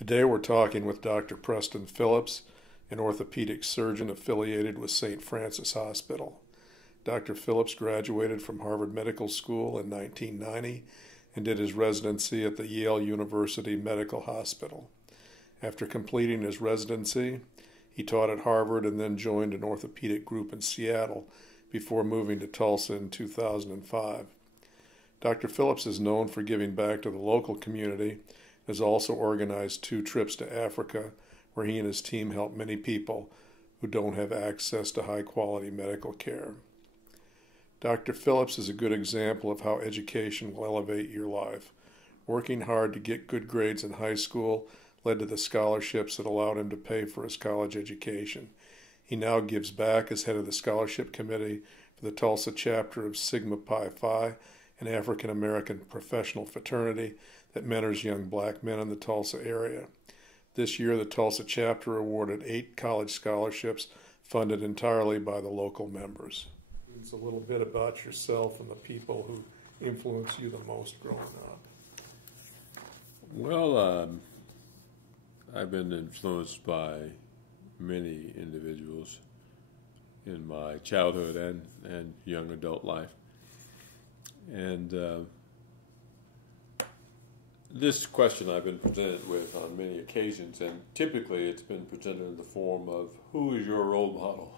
Today we're talking with Dr. Preston Phillips, an orthopedic surgeon affiliated with St. Francis Hospital. Dr. Phillips graduated from Harvard Medical School in 1990 and did his residency at the Yale University Medical Hospital. After completing his residency, he taught at Harvard and then joined an orthopedic group in Seattle before moving to Tulsa in 2005. Dr. Phillips is known for giving back to the local community, has also organized 2 trips to Africa where he and his team help many people who don't have access to high-quality medical care. Dr. Phillips is a good example of how education will elevate your life. Working hard to get good grades in high school led to the scholarships that allowed him to pay for his college education. He now gives back as head of the scholarship committee for the Tulsa chapter of Sigma Pi Phi, an African American professional fraternity that mentors young black men in the Tulsa area. This year, the Tulsa chapter awarded 8 college scholarships funded entirely by the local members. It's a little bit about yourself and the people who influenced you the most growing up. Well, I've been influenced by many individuals in my childhood and young adult life. And this question I've been presented with on many occasions, and typically it's been presented in the form of, who is your role model?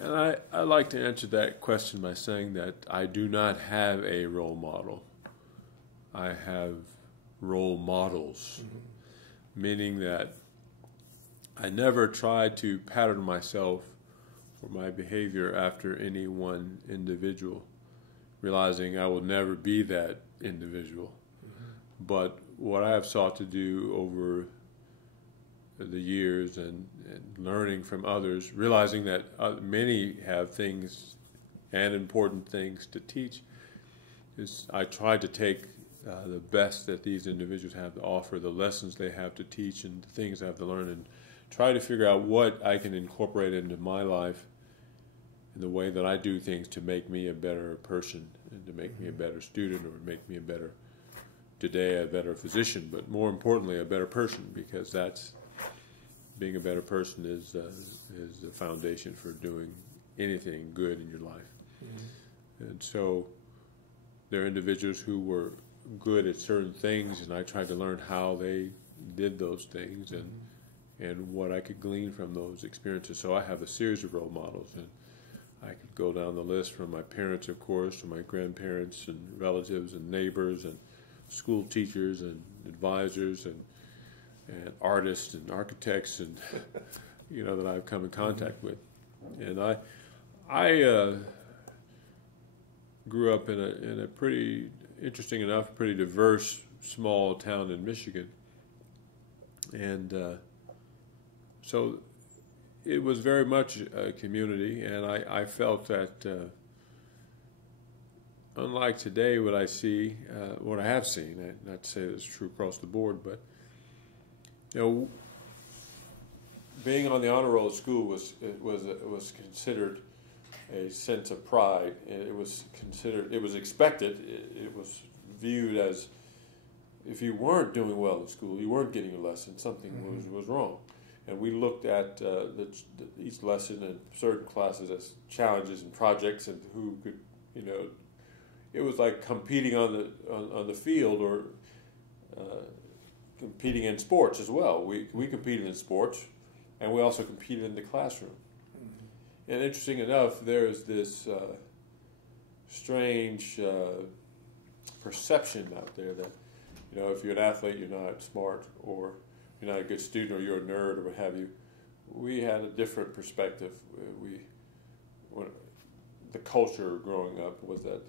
And I like to answer that question by saying that I do not have a role model. I have role models, meaning that I never try to pattern myself for my behavior after any one individual, realizing I will never be that individual. But what I have sought to do over the years and learning from others, realizing that many have things and important things to teach, is I try to take the best that these individuals have to offer, the lessons they have to teach and the things I have to learn, and try to figure out what I can incorporate into my life in the way that I do things to make me a better person and to make me a better student, or make me a better physician, but more importantly, a better person, because that's being a better person is the foundation for doing anything good in your life. And so there are individuals who were good at certain things, and I tried to learn how they did those things and what I could glean from those experiences. So I have a series of role models, and I could go down the list from my parents, of course, to my grandparents and relatives and neighbors and school teachers and advisors and artists and architects and that I've come in contact with. And I grew up in a pretty interesting enough, pretty diverse small town in Michigan, and so it was very much a community, and I felt that unlike today, what I have seen, not to say it's true across the board, but being on the honor roll at school was considered a sense of pride. It was expected. It was viewed as, if you weren't doing well in school, you weren't getting a lesson, something was wrong. And we looked at each lesson and certain classes as challenges and projects, and who could, it was like competing on the field, or competing in sports as well. We competed in sports, and we also competed in the classroom. And interesting enough, there's this strange perception out there that, if you're an athlete, you're not smart, or you're not a good student, or you're a nerd, or what have you. We had a different perspective. The culture growing up was that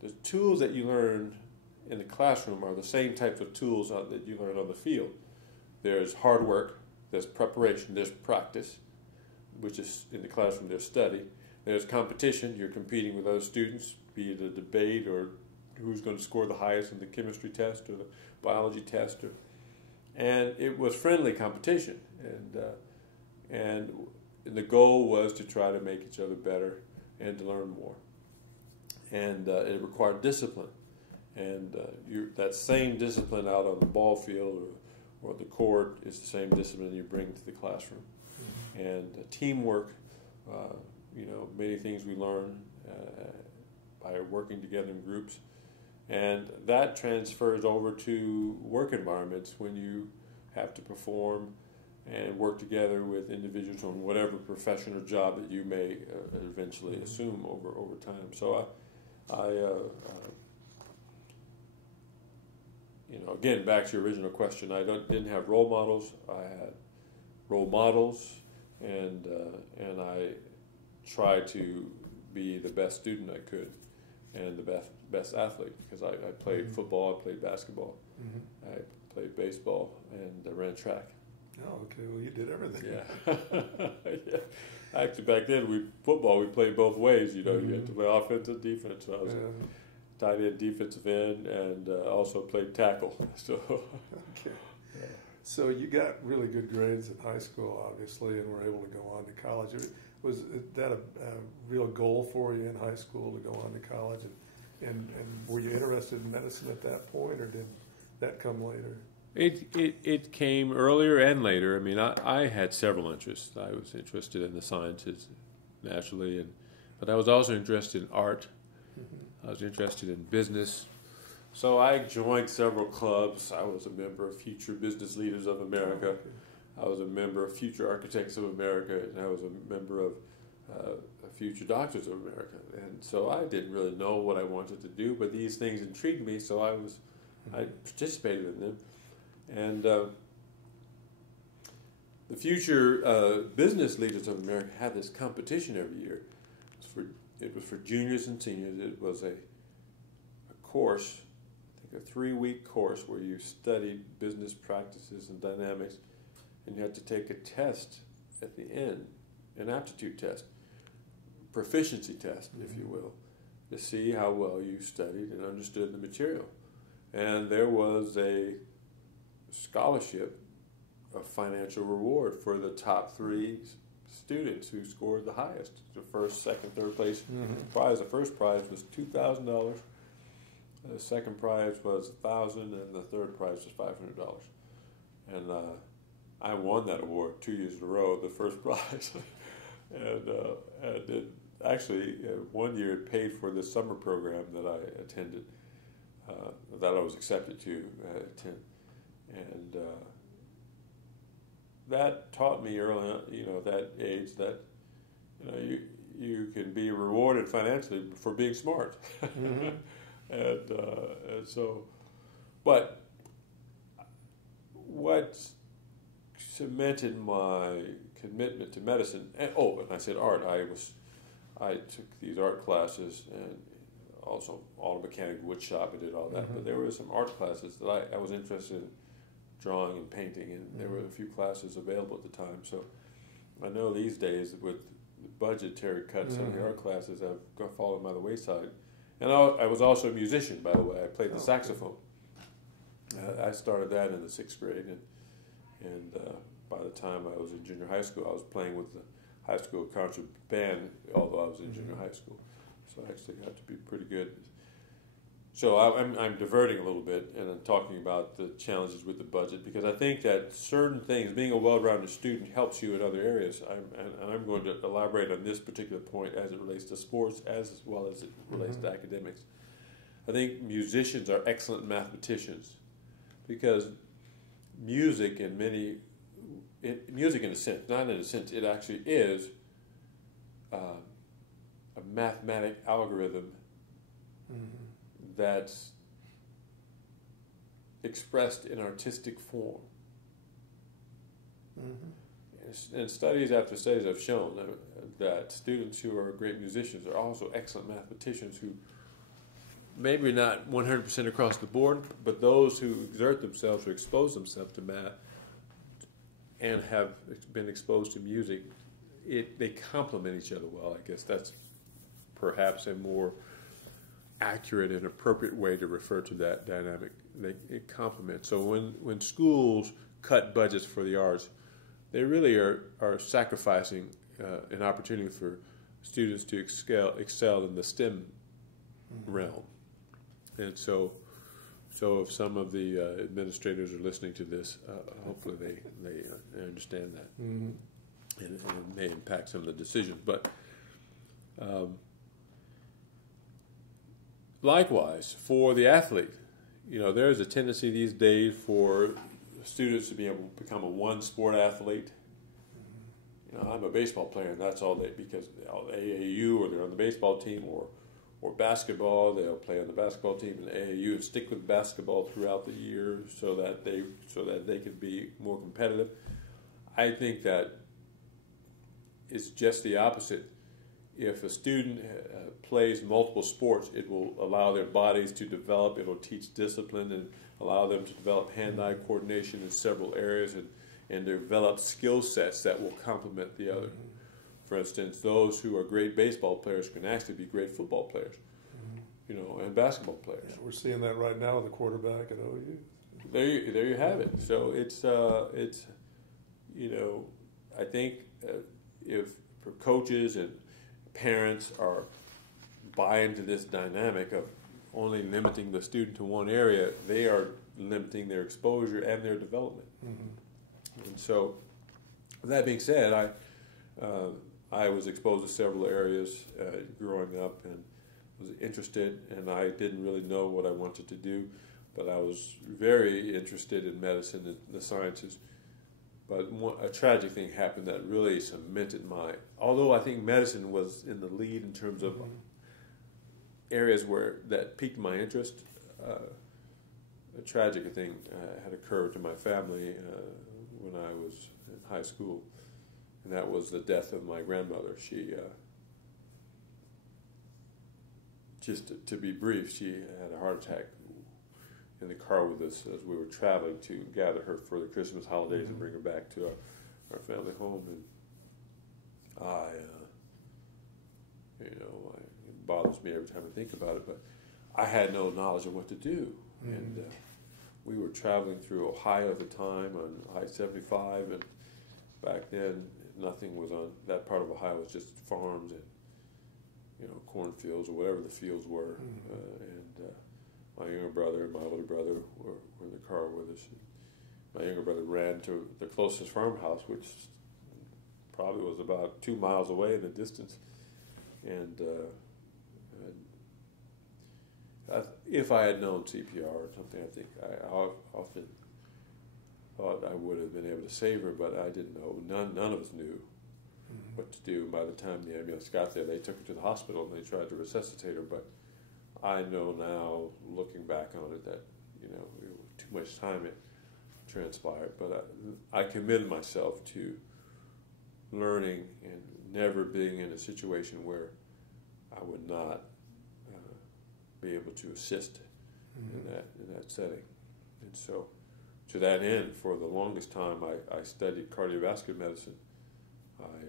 the tools that you learn in the classroom are the same types of tools that you learn on the field. There's hard work, there's preparation, there's practice, which is in the classroom, there's study. There's competition, you're competing with other students, be it a debate or who's going to score the highest in the chemistry test or the biology test. And it was friendly competition, and the goal was to try to make each other better and to learn more. And it required discipline. And that same discipline out on the ball field or the court is the same discipline you bring to the classroom. Mm-hmm. And teamwork, many things we learn by working together in groups. And that transfers over to work environments when you have to perform and work together with individuals on whatever profession or job that you may eventually assume over time. So again, back to your original question, I didn't have role models. I had role models, and I tried to be the best student I could and the best athlete, because I played football, I played basketball, I played baseball, and I ran track. Oh, okay. Well, you did everything. Yeah. Yeah. Actually, back then, we played both ways. You had to play offense and defense. So I was a tight end, defensive end, and also played tackle. So. Okay. Yeah. So you got really good grades in high school, obviously, and were able to go on to college. Was that a real goal for you in high school to go on to college? And were you interested in medicine at that point, or did that come later? It came earlier and later. I mean, I had several interests. I was interested in the sciences, naturally, but I was also interested in art. Mm-hmm. I was interested in business. So I joined several clubs. I was a member of Future Business Leaders of America. Oh, okay. I was a member of Future Architects of America, and I was a member of Future Doctors of America. And so I didn't really know what I wanted to do, but these things intrigued me, so I participated in them. And the Future Business Leaders of America had this competition every year. It was for juniors and seniors. It was a course, I think a 3-week course where you studied business practices and dynamics, and you had to take a test at the end, an aptitude test, proficiency test, if you will, to see how well you studied and understood the material. And there was a scholarship, a financial reward for the top 3 students who scored the highest. The first, second, third place prize. The first prize was $2,000. The second prize was $1,000, and the third prize was $500. And I won that award 2 years in a row, the first prize. and it actually, 1 year it paid for the summer program that I attended, that I was accepted to attend. And that taught me early on, that age, that you can be rewarded financially for being smart. Mm-hmm. and so, but what cemented my commitment to medicine, and I said art. I took these art classes, and also auto mechanic, wood shop, I did all that. But there were some art classes that I was interested in, drawing and painting, and there were a few classes available at the time. So I know these days with the budgetary cuts on the art classes have fallen by the wayside. And I was also a musician, by the way. I played the saxophone. I started that in the 6th grade, and by the time I was in junior high school, I was playing with the high school concert band, although I was in junior high school. So I actually got to be pretty good. So I'm diverting a little bit, and I'm talking about the challenges with the budget, because I think that certain things, being a well-rounded student, helps you in other areas. And I'm going to elaborate on this particular point as it relates to sports as well as it relates to academics. I think musicians are excellent mathematicians, because music in a sense, not in a sense, it actually is a mathematic algorithm that's expressed in artistic form. And studies after studies have shown that students who are great musicians are also excellent mathematicians, who maybe not 100% across the board, but those who exert themselves or expose themselves to math and have been exposed to music, they complement each other well. I guess that's perhaps a more accurate and appropriate way to refer to that dynamic. It complements. So when schools cut budgets for the arts, they really are sacrificing an opportunity for students to excel in the STEM realm. And so if some of the administrators are listening to this, hopefully they understand that, and it may impact some of the decisions. But likewise, for the athlete, there's a tendency these days for students to be able to become a one-sport athlete. I'm a baseball player, and that's all because AAU, or they're on the baseball team, or basketball, they'll play on the basketball team in AAU and stick with basketball throughout the year so that they can be more competitive. I think that it's just the opposite. If a student plays multiple sports, it will allow their bodies to develop. It will teach discipline and allow them to develop hand-eye coordination in several areas and develop skill sets that will complement the other. For instance, those who are great baseball players can actually be great football players, and basketball players. Yeah, we're seeing that right now with the quarterback at OU. There you have it. So it's I think if for coaches and parents are buy into this dynamic of only limiting the student to one area, they are limiting their exposure and their development. And so, with that being said, I was exposed to several areas growing up and was interested, and I didn't really know what I wanted to do, but I was very interested in medicine and the sciences. But a tragic thing happened that really cemented although I think medicine was in the lead in terms of areas that piqued my interest, a tragic thing had occurred to my family when I was in high school, and that was the death of my grandmother. She, just to be brief, she had a heart attack in the car with us as we were traveling to gather her for the Christmas holidays and bring her back to our family home. And it bothers me every time I think about it, but I had no knowledge of what to do. And we were traveling through Ohio at the time on I-75, and back then nothing was on that part of Ohio. It was just farms and cornfields or whatever the fields were. And my younger brother and my older brother were in the car with us. My younger brother ran to the closest farmhouse, which probably was about 2 miles away in the distance. And if I had known CPR or something, I think I often thought I would have been able to save her, but I didn't know. None of us knew what to do. By the time the ambulance got there, they took her to the hospital and they tried to resuscitate her. But I know now, looking back on it, that too much time it transpired. But I committed myself to learning and never being in a situation where I would not be able to assist in that setting. And so, to that end, for the longest time, I studied cardiovascular medicine. I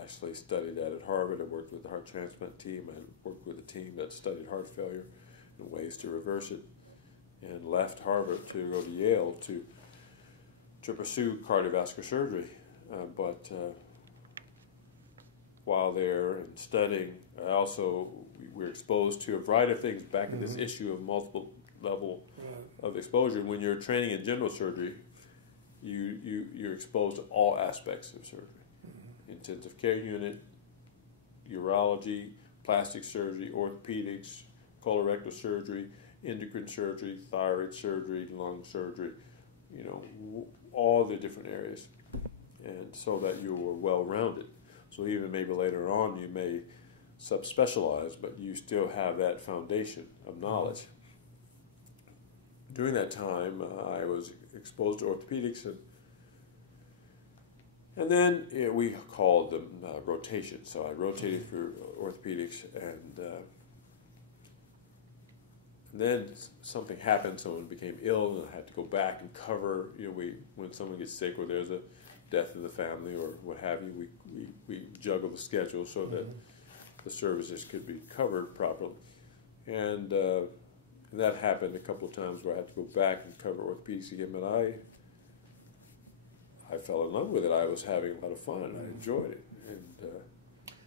actually studied that at Harvard. I worked with the heart transplant team. I worked with a team that studied heart failure and ways to reverse it, and left Harvard to go to Yale to pursue cardiovascular surgery. But while there and studying, we were exposed to a variety of things back in this issue of multiple level of exposure. When you're training in general surgery, you're exposed to all aspects of surgery. Intensive care unit, urology, plastic surgery, orthopedics, colorectal surgery, endocrine surgery, thyroid surgery, lung surgery, all the different areas, and so that you were well-rounded. So even maybe later on you may subspecialize, but you still have that foundation of knowledge. During that time, I was exposed to orthopedics, and then we called them rotation. So I rotated through orthopedics, and then something happened. Someone became ill, and I had to go back and cover. When someone gets sick, or there's a death in the family, or what have you, we juggle the schedule so that the services could be covered properly. And that happened a couple of times where I had to go back and cover orthopedics again, but I fell in love with it. I was having a lot of fun. I enjoyed it. And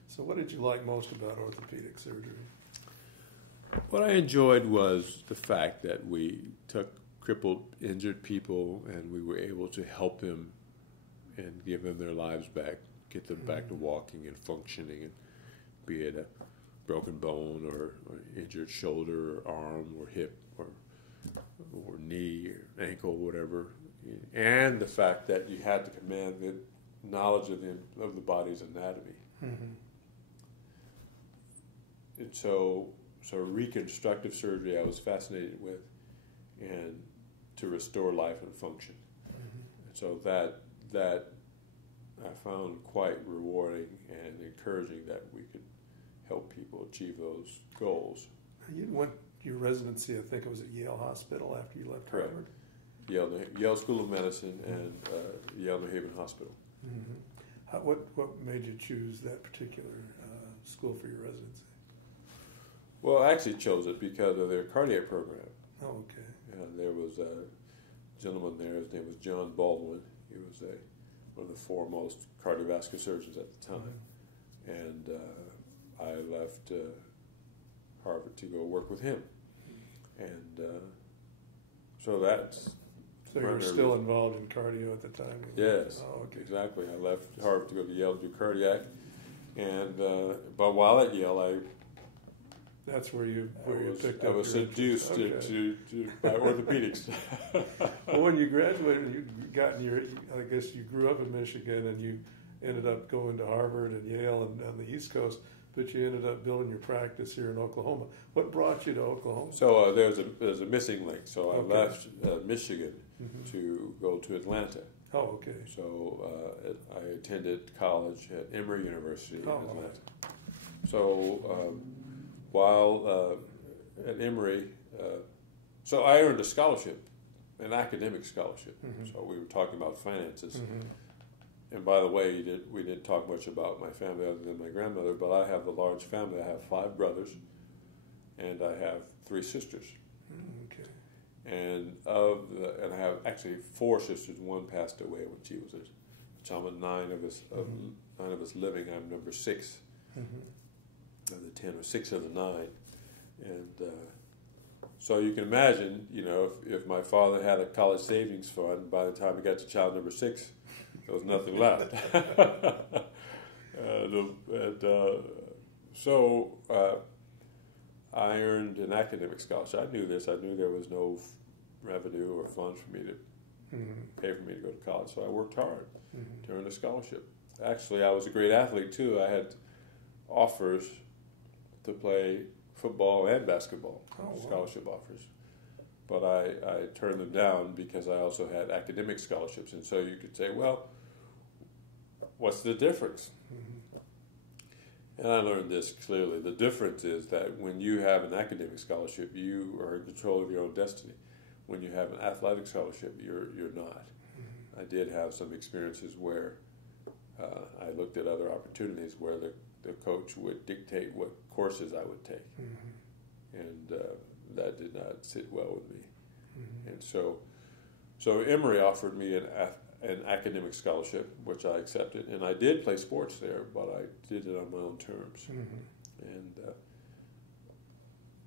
so what did you like most about orthopedic surgery? What I enjoyed was the fact that we took crippled, injured people, and we were able to help them and give them their lives back, get them back to walking and functioning, and be it a broken bone or injured shoulder or arm or hip or knee or ankle, whatever. And the fact that you had to command the knowledge of the body's anatomy. Mm-hmm. And so reconstructive surgery I was fascinated with, and to restore life and function. Mm-hmm. And so that I found quite rewarding and encouraging that we could help people achieve those goals. You went your residency, I think it was at Yale Hospital after you left Correct. Harvard. Yale School of Medicine and Yale New Haven Hospital. Mm-hmm. What made you choose that particular school for your residency? Well, I actually chose it because of their cardiac program. Oh, okay. There was a gentleman there, his name was John Baldwin. He was one of the foremost cardiovascular surgeons at the time. Mm-hmm. And I left Harvard to go work with him. And so that's... So you were still involved in cardio at the time? Yes, oh, okay. Exactly. I left Harvard to go to Yale to do cardiac. And but while at Yale, that's where you picked up. I was seduced to by orthopedics. Well, when you graduated, you got I guess you grew up in Michigan, and you ended up going to Harvard and Yale and on the East Coast, but you ended up building your practice here in Oklahoma. What brought you to Oklahoma? So there's a missing link. So I left Michigan mm-hmm. to go to Atlanta. Oh, okay. So I attended college at Emory University in Atlanta. Okay. So while at Emory, so I earned a scholarship, an academic scholarship. Mm-hmm. So we were talking about finances. Mm-hmm. And by the way, we didn't talk much about my family other than my grandmother, but I have a large family. I have 5 brothers, and I have 3 sisters. Okay. And I have actually 4 sisters. One passed away when she was a child. Of 9 of us living. I'm number 6 mm-hmm. of the 10, or 6 of the 9. And so you can imagine, if my father had a college savings fund, by the time he got to child number 6, there was nothing left. So I earned an academic scholarship. I knew this. I knew there was no revenue or funds for me to mm-hmm. pay for me to go to college. So I worked hard mm-hmm. to earn a scholarship. Actually, I was a great athlete, too. I had offers to play football and basketball, scholarship offers. But I turned them down because I also had academic scholarships. And so you could say, well, what's the difference? Mm-hmm. And I learned this clearly. The difference is that when you have an academic scholarship, you are in control of your own destiny. When you have an athletic scholarship, you're not. Mm-hmm. I did have some experiences where I looked at other opportunities where the coach would dictate what courses I would take. Mm-hmm. And that did not sit well with me. Mm-hmm. And so Emory offered me an academic scholarship, which I accepted, and I did play sports there, but I did it on my own terms. Mm-hmm. And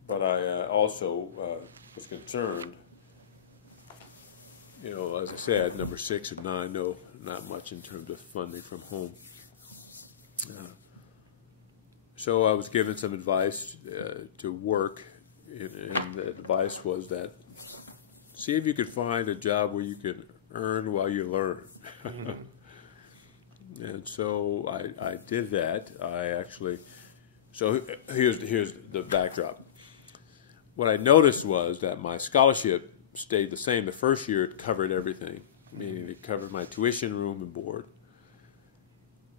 but I also was concerned. As I said, number 6 of 9, no, not much in terms of funding from home. So I was given some advice to work, and the advice was that see if you could find a job where you can earn while you learn. Mm-hmm. And so I did that. So here's the backdrop. What I noticed was that my scholarship stayed the same. The first year it covered everything, meaning it covered my tuition, room, and board.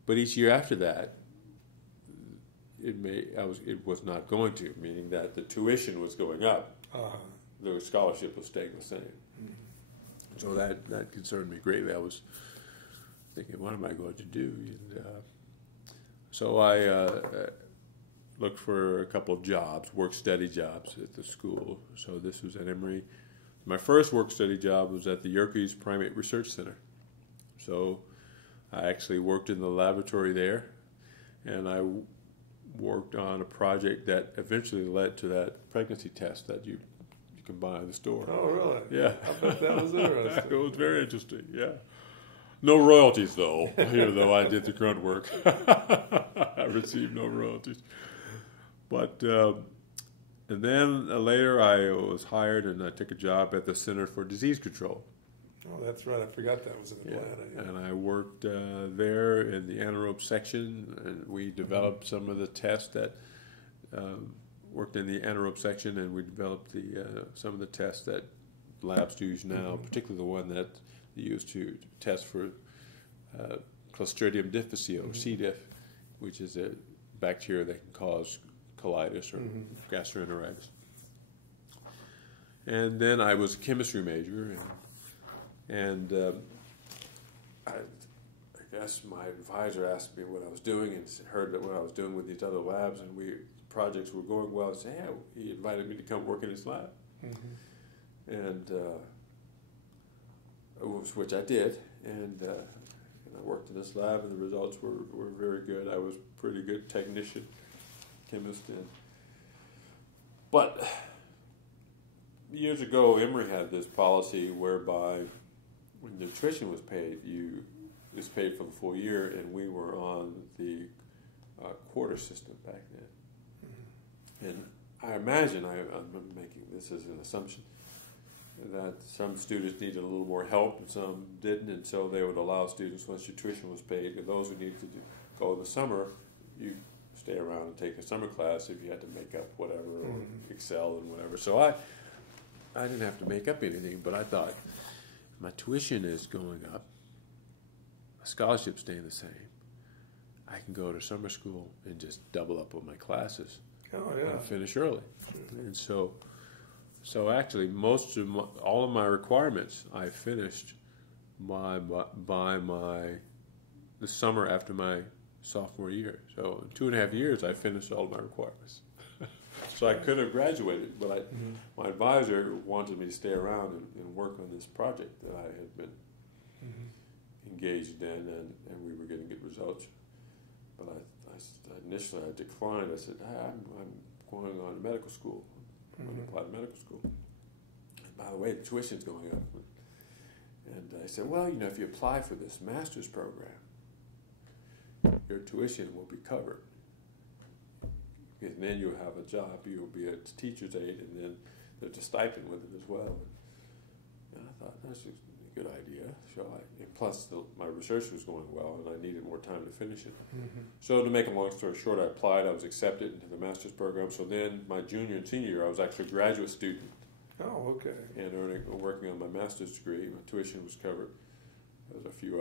But each year after that, it was not going to, meaning that the tuition was going up. Uh-huh. The scholarship was staying the same. Mm-hmm. So that concerned me greatly. I was thinking, what am I going to do? And, so I looked for a couple of jobs, work-study jobs at the school. So this was at Emory. My first work-study job was at the Yerkes Primate Research Center. So I actually worked in the laboratory there, and I worked on a project that eventually led to that pregnancy test that you can buy in the store. Oh, really? Yeah. I bet that was interesting. It was very interesting, yeah. No royalties, though, even though I did the grunt work. I received no royalties. But, and then later I was hired and I took a job at the Center for Disease Control. Oh, that's right. I forgot that was in Atlanta. Yeah. And I worked there in the anaerobe section, and we developed some of the tests that worked in the anaerobe section, and we developed some of the tests that labs use now, particularly the one that they use to test for Clostridium difficile, or C. diff, which is a bacteria that can cause colitis or gastroenteritis. And then I was a chemistry major, and I guess my advisor asked me what I was doing and heard that what I was doing with these other labs, and projects were going well. And said, hey, he invited me to come work in his lab, and which I did, and I worked in this lab, and the results were very good. I was a pretty good technician, chemist, but years ago, Emory had this policy whereby when the tuition was paid, it's paid for the full year, and we were on the quarter system back then. And I imagine, I'm making this as an assumption, that some students needed a little more help and some didn't, and so they would allow students, once your tuition was paid, and those who needed to go in the summer, you stay around and take a summer class if you had to make up whatever or excel and whatever. So I didn't have to make up anything, but I thought, my tuition is going up, my scholarship's staying the same. I can go to summer school and just double up on my classes and finish early. And so actually, all of my requirements I finished by the summer after my sophomore year. So in 2.5 years, I finished all of my requirements. So I could have graduated, but my advisor wanted me to stay around and work on this project that I had been engaged in, and we were getting good results. But initially I declined. I said, I'm going on to medical school. I'm going to apply to medical school. And by the way, the tuition's going up. And I said, well, if you apply for this master's program, your tuition will be covered. And then you'll have a job, you'll be a teacher's aide, and then there's a stipend with it as well. And I thought, that's a good idea. And plus, my research was going well, and I needed more time to finish it. So to make a long story short, I applied, I was accepted into the master's program. So then my junior and senior year, I was actually a graduate student. Oh, okay. And working on my master's degree. My tuition was covered. There was a few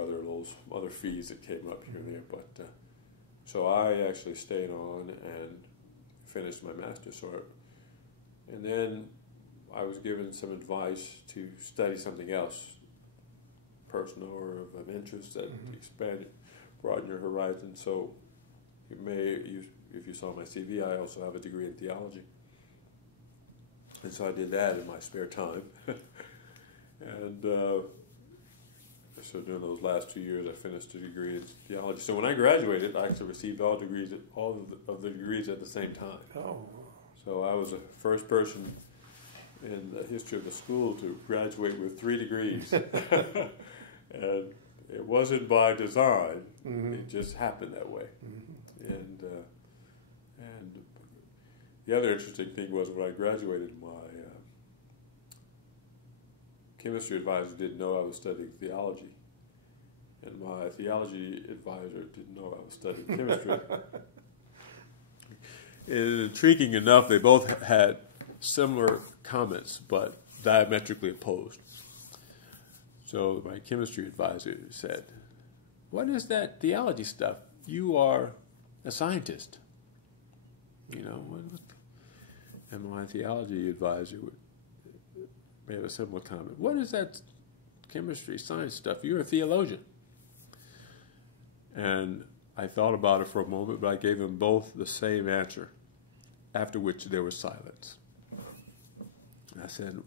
other fees that came up here and there. But so I actually stayed on and finished my master's. And then I was given some advice to study something else, personal or of interest, that broaden your horizon. So if you saw my CV, I also have a degree in theology. And so I did that in my spare time. And so during those last 2 years, I finished a degree in theology. So when I graduated, I actually received all of the degrees at the same time. Oh. So I was the first person in the history of the school to graduate with 3 degrees. And it wasn't by design. It just happened that way. And the other interesting thing was when I graduated, my chemistry advisor didn't know I was studying theology. And my theology advisor didn't know I was studying chemistry. And intriguing enough, they both had similar comments, but diametrically opposed. So my chemistry advisor said, what is that theology stuff? You are a scientist. And my theology advisor made a similar comment. What is that chemistry, science stuff? You're a theologian. And I thought about it for a moment, but I gave them both the same answer, after which there was silence. And I said,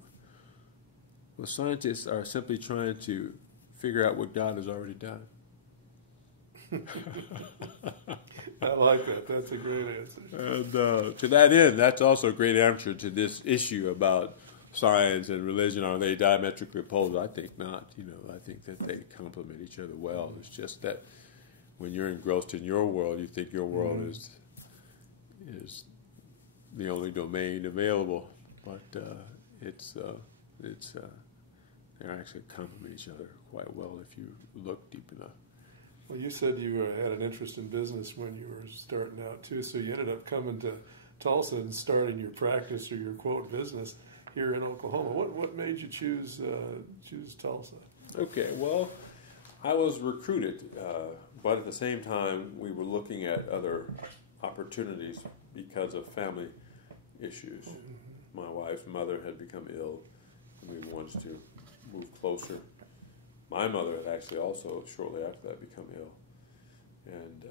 well, scientists are simply trying to figure out what God has already done. I like that. That's a great answer. And to that end, that's also a great answer to this issue about science and religion. Are they diametrically opposed? I think not. I think that they complement each other well. It's just that when you're engrossed in your world, you think your world is the only domain available, but they actually complement each other quite well if you look deep enough. Well, you said you had an interest in business when you were starting out too, so you ended up coming to Tulsa and starting your practice or your quote business here in Oklahoma. What made you choose Tulsa? Okay, well, I was recruited, but at the same time, we were looking at other opportunities because of family issues. My wife's mother had become ill, and we wanted to move closer. My mother had actually also shortly after that become ill, and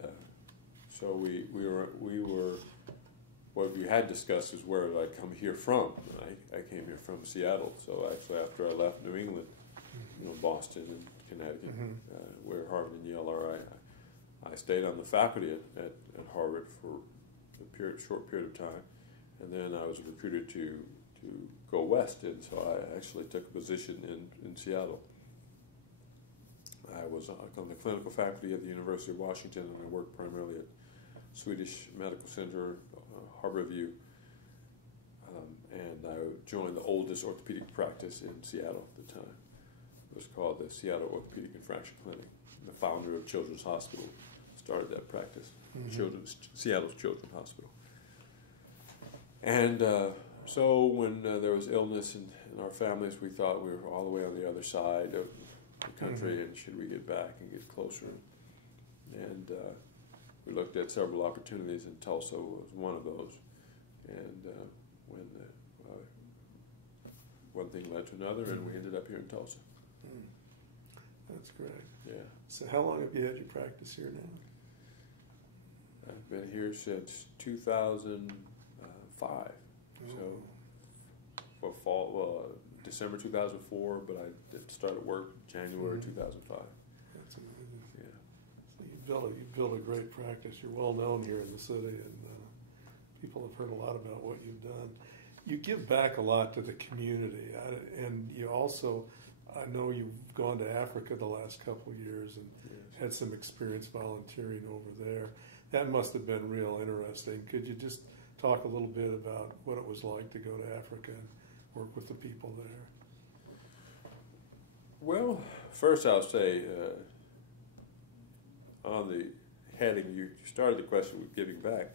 so we were. What we had discussed is where did I come here from? And I came here from Seattle. So actually, after I left New England, Boston and Connecticut, where Harvard and Yale are, I stayed on the faculty at Harvard for a short period of time, and then I was recruited to go west, and so I actually took a position in Seattle. I was on the clinical faculty at the University of Washington, and I worked primarily at Swedish Medical Center, Harborview, and I joined the oldest orthopedic practice in Seattle at the time. It was called the Seattle Orthopedic and Fracture Clinic. The founder of Children's Hospital started that practice, Seattle's Children's Hospital. And so when there was illness in our families, we thought we were all the way on the other side of the country, and should we get back and get closer? And we looked at several opportunities, and Tulsa was one of those. And when one thing led to another, and we ended up here in Tulsa. That's great. Yeah. So how long have you had your practice here now? I've been here since 2005. So December 2004, but I started work January 2005. That's amazing. Yeah. So you built a great practice. You're well known here in the city, and people have heard a lot about what you've done. You give back a lot to the community, and you also, I know you've gone to Africa the last couple of years and had some experience volunteering over there. That must have been real interesting. Could you just talk a little bit about what it was like to go to Africa and work with the people there? Well, first I'll say, on the heading, you started the question with giving back.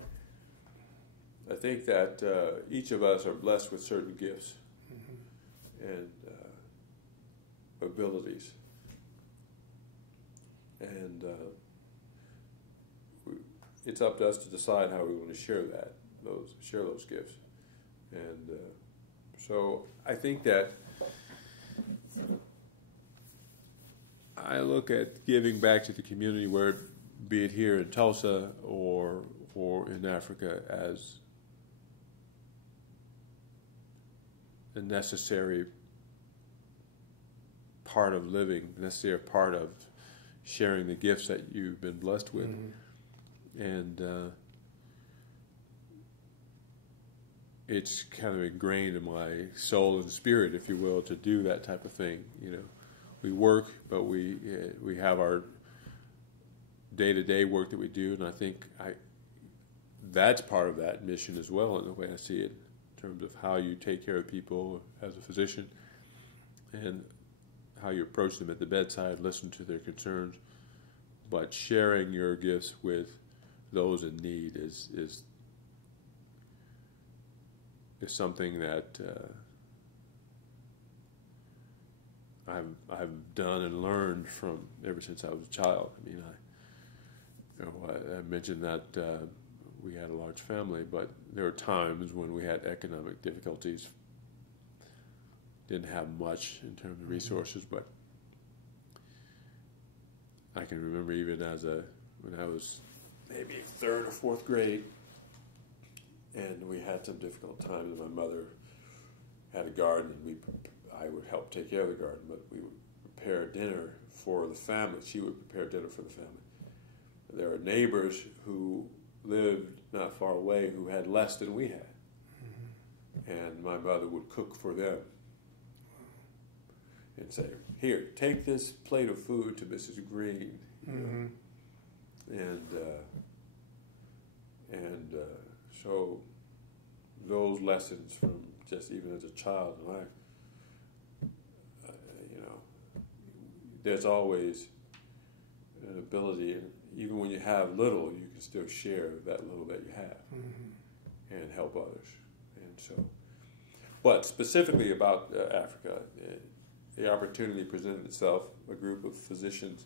I think that each of us are blessed with certain gifts and abilities, and it's up to us to decide how we want to share those gifts. And so I think that I look at giving back to the community, where be it here in Tulsa or in Africa, as a necessary part of living, necessary part of sharing the gifts that you've been blessed with. And it's kind of ingrained in my soul and spirit, if you will, to do that type of thing. We work, but we have our day-to-day work that we do, and I think that's part of that mission as well, in the way I see it, in terms of how you take care of people as a physician, and how you approach them at the bedside, listen to their concerns, but sharing your gifts with those in need is something that I've done and learned from ever since I was a child. I mean, I mentioned that we had a large family, but there were times when we had economic difficulties. Didn't have much in terms of resources, but I can remember even when I was maybe 3rd or 4th grade, and we had some difficult times, and my mother had a garden, and I would help take care of the garden, but we would prepare dinner for the family. She would prepare dinner for the family. There are neighbors who lived not far away who had less than we had. And my mother would cook for them and say, "Here, take this plate of food to Mrs. Green." And so those lessons from just even as a child, and there's always an ability, and even when you have little, you can still share that little that you have and help others. And so, but specifically about Africa, the opportunity presented itself. A group of physicians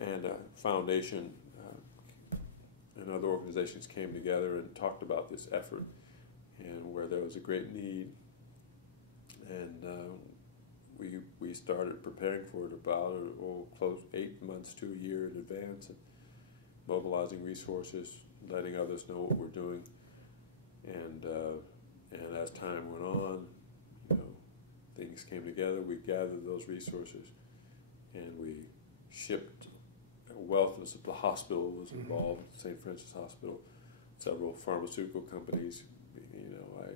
and a foundation and other organizations came together and talked about this effort, and where there was a great need, and we started preparing for it about close 8 months to a year in advance, and mobilizing resources, letting others know what we're doing, and as time went on, things came together. We gathered those resources, and we shipped a wealth. The hospital was involved, St. Francis Hospital, several pharmaceutical companies. I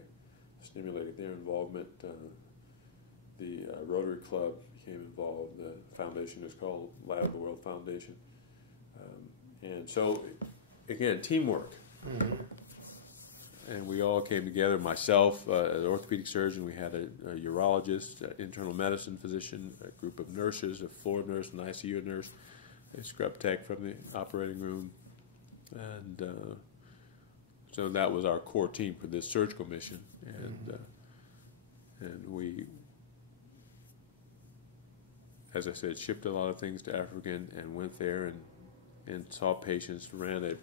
stimulated their involvement. The Rotary Club became involved. The foundation is called Light of the World Foundation. And so, again, teamwork. And we all came together. Myself, as an orthopedic surgeon, we had a urologist, an internal medicine physician, a group of nurses, a floor nurse, an ICU nurse, a scrub tech from the operating room. And so that was our core team for this surgical mission. And we, as I said, shipped a lot of things to Africa and went there and saw patients, ran a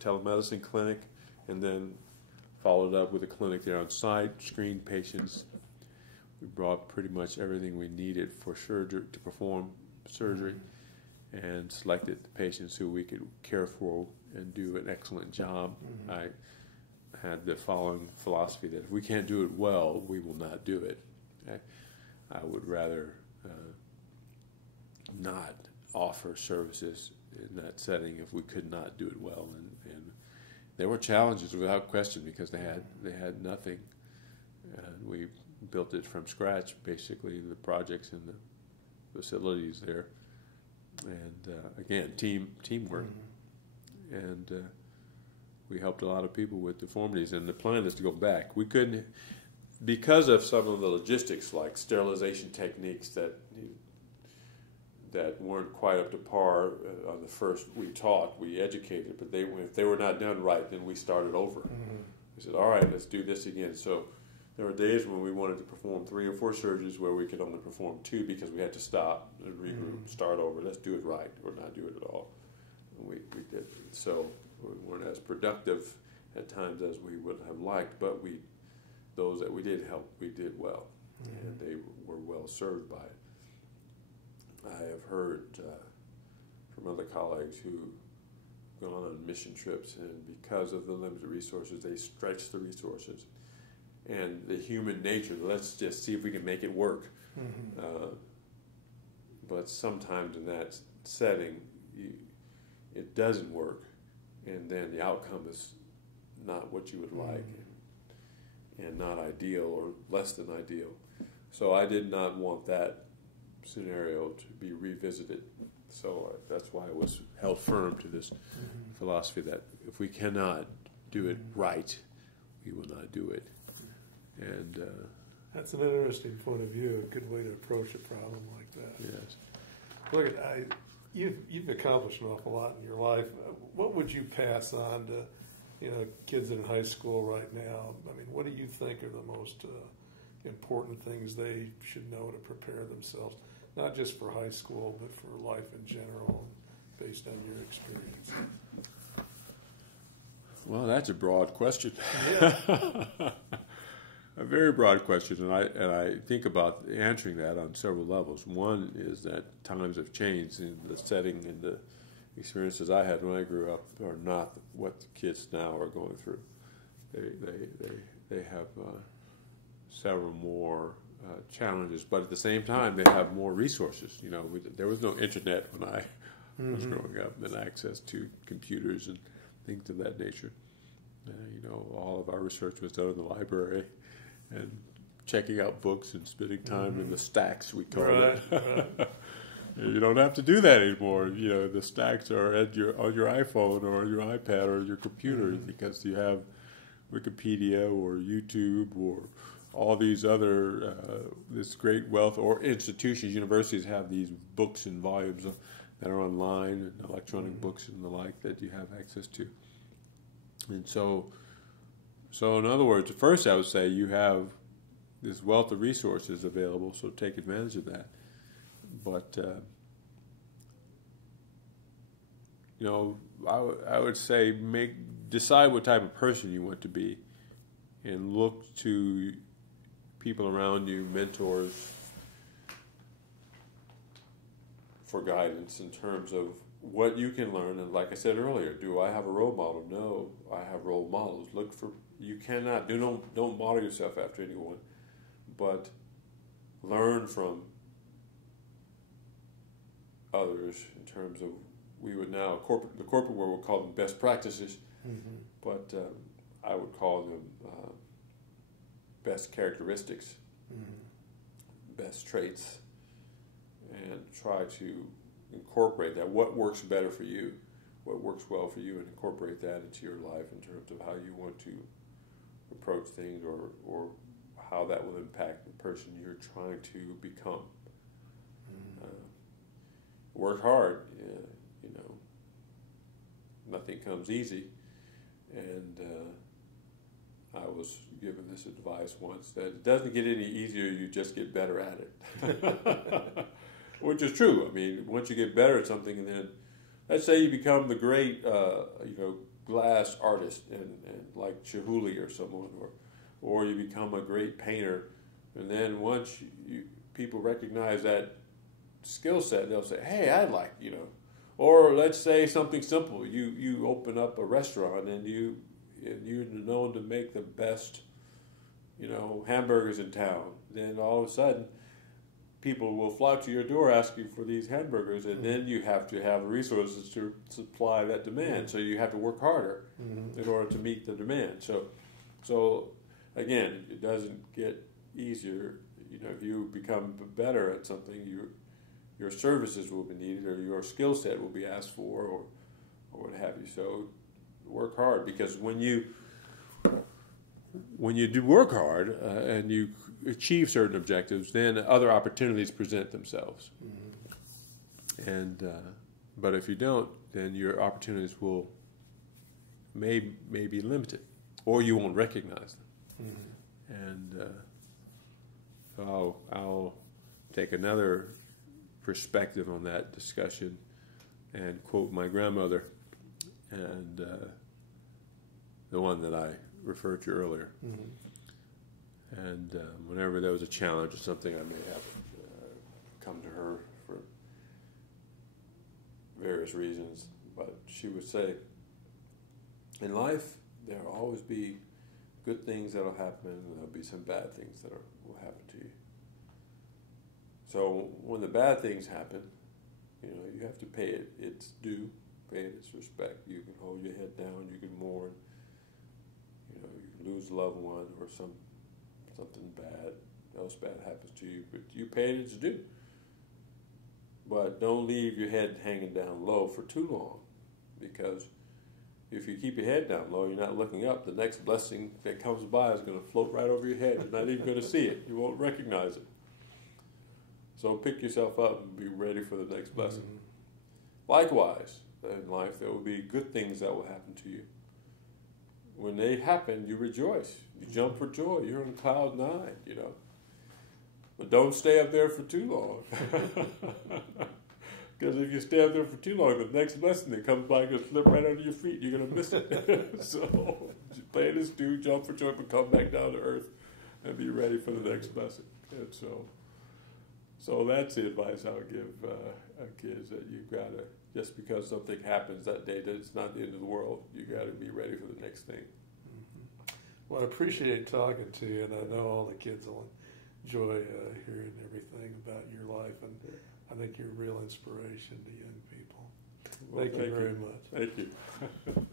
telemedicine clinic, and then followed up with a clinic there on site, screened patients. We brought pretty much everything we needed for surgery to perform surgery, and selected the patients who we could care for and do an excellent job. I had the following philosophy that if we can't do it well, we will not do it. I would rather not offer services in that setting if we could not do it well. And there were challenges without question, because they had nothing, and we built it from scratch, basically, the projects and the facilities there. And again, teamwork, and we helped a lot of people with deformities. And the plan is to go back. We couldn't, because of some of the logistics, like sterilization techniques that weren't quite up to par on the first we taught. We educated, but if they were not done right, then we started over. We said, all right, let's do this again. So there were days when we wanted to perform 3 or 4 surgeries where we could only perform 2 because we had to stop and regroup, start over. Let's do it right, or not do it at all. And we did. So we weren't as productive at times as we would have liked, but those that we did help, we did well, and they were well served by it. I have heard from other colleagues who've gone on mission trips, and because of the limited resources, they stretch the resources. And the human nature, let's just see if we can make it work. But sometimes in that setting, it doesn't work, and then the outcome is not what you would like, and not ideal, or less than ideal. So I did not want that scenario to be revisited. So that's why I was held firm to this philosophy that if we cannot do it right, we will not do it. And that's an interesting point of view, a good way to approach a problem like that. Yes. Look, you've accomplished an awful lot in your life. What would you pass on to kids in high school right now? I mean, what do you think are the most important things they should know to prepare themselves, not just for high school, but for life in general, based on your experience? Well, that's a broad question. Yeah. A very broad question, and I think about answering that on several levels. One is that times have changed, in the setting and the experiences I had when I grew up are not what the kids now are going through. They have several more challenges, but at the same time they have more resources. There was no internet when I was growing up, and access to computers and things of that nature. All of our research was done in the library, and checking out books and spending time in the stacks, we call it. Right. You don't have to do that anymore. The stacks are on your iPhone or your iPad or your computer, because you have Wikipedia or YouTube or all these other this great wealth, or institutions. Universities have these books and volumes that are online, and electronic books and the like that you have access to. And so in other words, first I would say you have this wealth of resources available, so take advantage of that. But I would say decide what type of person you want to be, and look to people around you, mentors, for guidance in terms of what you can learn. And like I said earlier, do I have a role model? No, I have role models. You cannot, don't model yourself after anyone, but learn from others in terms of, we would now, the corporate world would call them best practices, but I would call them best characteristics, best traits, and try to incorporate that. What works better for you, what works well for you, and incorporate that into your life in terms of how you want to approach things, or how that will impact the person you're trying to become. Work hard. Nothing comes easy, and I was given this advice once that it doesn't get any easier, you just get better at it. Which is true. I mean, once you get better at something, and then let's say you become the great glass artist, and like Chihuly or someone, or you become a great painter, and then once people recognize that skill set, they'll say, hey, I'd like, or let's say something simple. You open up a restaurant, and you're known to make the best, hamburgers in town. Then all of a sudden, people will flock to your door asking for these hamburgers, and then you have to have resources to supply that demand. So you have to work harder in order to meet the demand. So again, it doesn't get easier. If you become better at something, your services will be needed, or your skill set will be asked for, or what have you. So work hard, because when you do work hard and you achieve certain objectives, then other opportunities present themselves. And but if you don't, then your opportunities may be limited, or you won't recognize them. And so I'll take another perspective on that discussion and quote my grandmother, and the one that I referred to earlier. And whenever there was a challenge or something, I may have come to her for various reasons, but she would say, in life, there will always be good things that will happen, and there will be some bad things that will happen to you. So when the bad things happen, you have to pay it its due, pay it its respect. You can hold your head down, you can mourn, you can lose a loved one, or something else bad happens to you, but you pay it its due. But don't leave your head hanging down low for too long, because if you keep your head down low, you're not looking up, the next blessing that comes by is going to float right over your head. You're not even going to see it. You won't recognize it. So pick yourself up and be ready for the next blessing. Likewise, in life, there will be good things that will happen to you. When they happen, you rejoice. You jump for joy. You're on cloud 9, But don't stay up there for too long. Because if you stay up there for too long, the next blessing that comes by will slip right under your feet. You're going to miss it. So play this due, jump for joy, but come back down to earth and be ready for the next blessing. And so that's the advice I would give kids, that you've got to, just because something happens that day, that it's not the end of the world. You got to be ready for the next thing. Well, I appreciate talking to you, and I know all the kids will enjoy hearing everything about your life, and I think you're a real inspiration to young people. Well, thank you very much. Thank you.